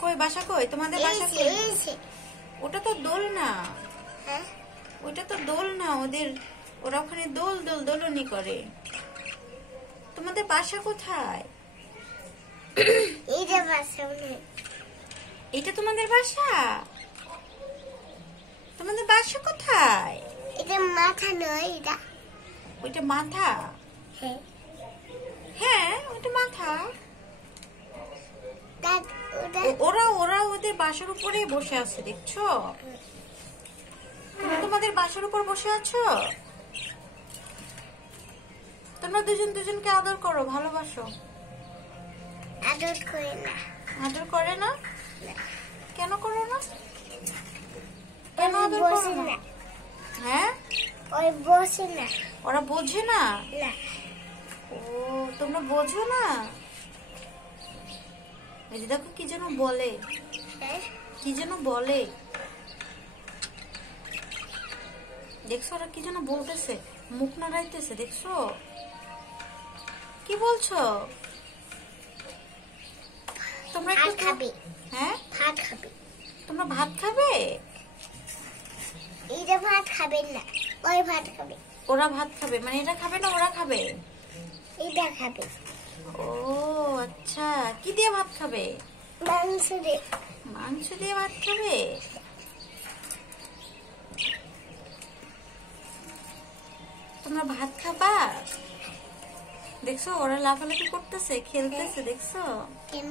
কই বাসা কই তোমাদের বাসা কই? ওটা তো দোল না। হ্যাঁ ওটা তো দোল না ওদের, ওরা ওখানে দোলনি করে। তোমাদের বাসা কোথায়? এইটা বাসা এটা তোমাদের বাসা? তোমাদের বাসা কোথায়? এটা মাথা নয়, এটা ওইটা মাথা? হ্যাঁ হ্যাঁ ওইটা মাথা। ওরা ওরা ওদের বাসার উপরে বসে আছে, দেখছো? তুমি তোমাদের বাসার উপর বসে আছো। তোমরা দুজন দুজনকে আদর করো, ভালোবাসো। আদর করে না। আদর করে না? কেন করো না? কেন আদর করো না? হ্যাঁ ওই বসে না। ওরা বোঝে না? না ও তোমরা বোঝো না? এই যে দেখো কি যেন বলে, হ্যাঁ কি যেন বলে, দেখছো? ওরা কি যেন বলতেছে, মুখ নাড়াইতেছে, দেখছো? কি বলছো তোমরা? ভাত খাবে। হ্যাঁ ভাত খাবে। তোমরা ভাত খাবে? এইটা ভাত খাবে না, ওই ভাত খাবে। ওরা ভাত খাবে মানে এটা খাবে না, ওরা খাবে? এইটা খাবে। ও আচ্ছা, কি দিয়ে ভাত খাবে? মাংস দিয়ে। মাংস দিয়ে ভাত খাবে? তোমরা ভাত খাবা? দেখছো ওরা লাফালাফি করতেছে, খেলতেছে, দেখছো? কেন?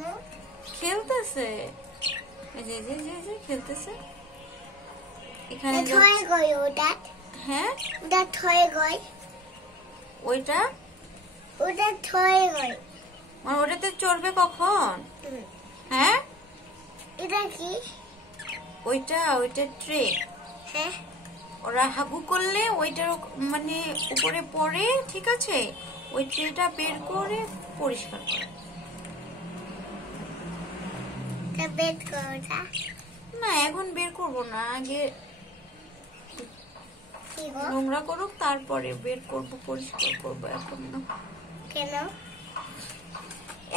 খেলতেছে, এই যে যে যে যে খেলতেছে এখানে। থয়ে গই ওটা। হ্যাঁ ওটা থয়ে গই। ওইটা ওটা থয়ে গই। মানে ওটাতে চড়বে কখন? হ্যাঁ এটা কি? ওইটা ওইটা ট্রে। হ্যাঁ ওরা হাগু করলে ওইটার মানে উপরে পড়ে, ঠিক আছে? ওই ট্রেটা বের করে পরিষ্কার করে। বের করো না এখন বের করব না, আগে কি গো? নোংরা করুক তারপরে বের করব, পরিষ্কার করব। এখন না। কেন?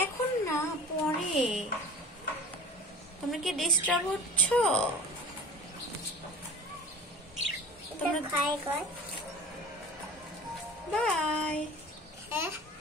এখন না, পরে। তোমরা কি ডিস্টার্ব হচ্ছ? এটা খাই গই। বাই। হ্যাঁ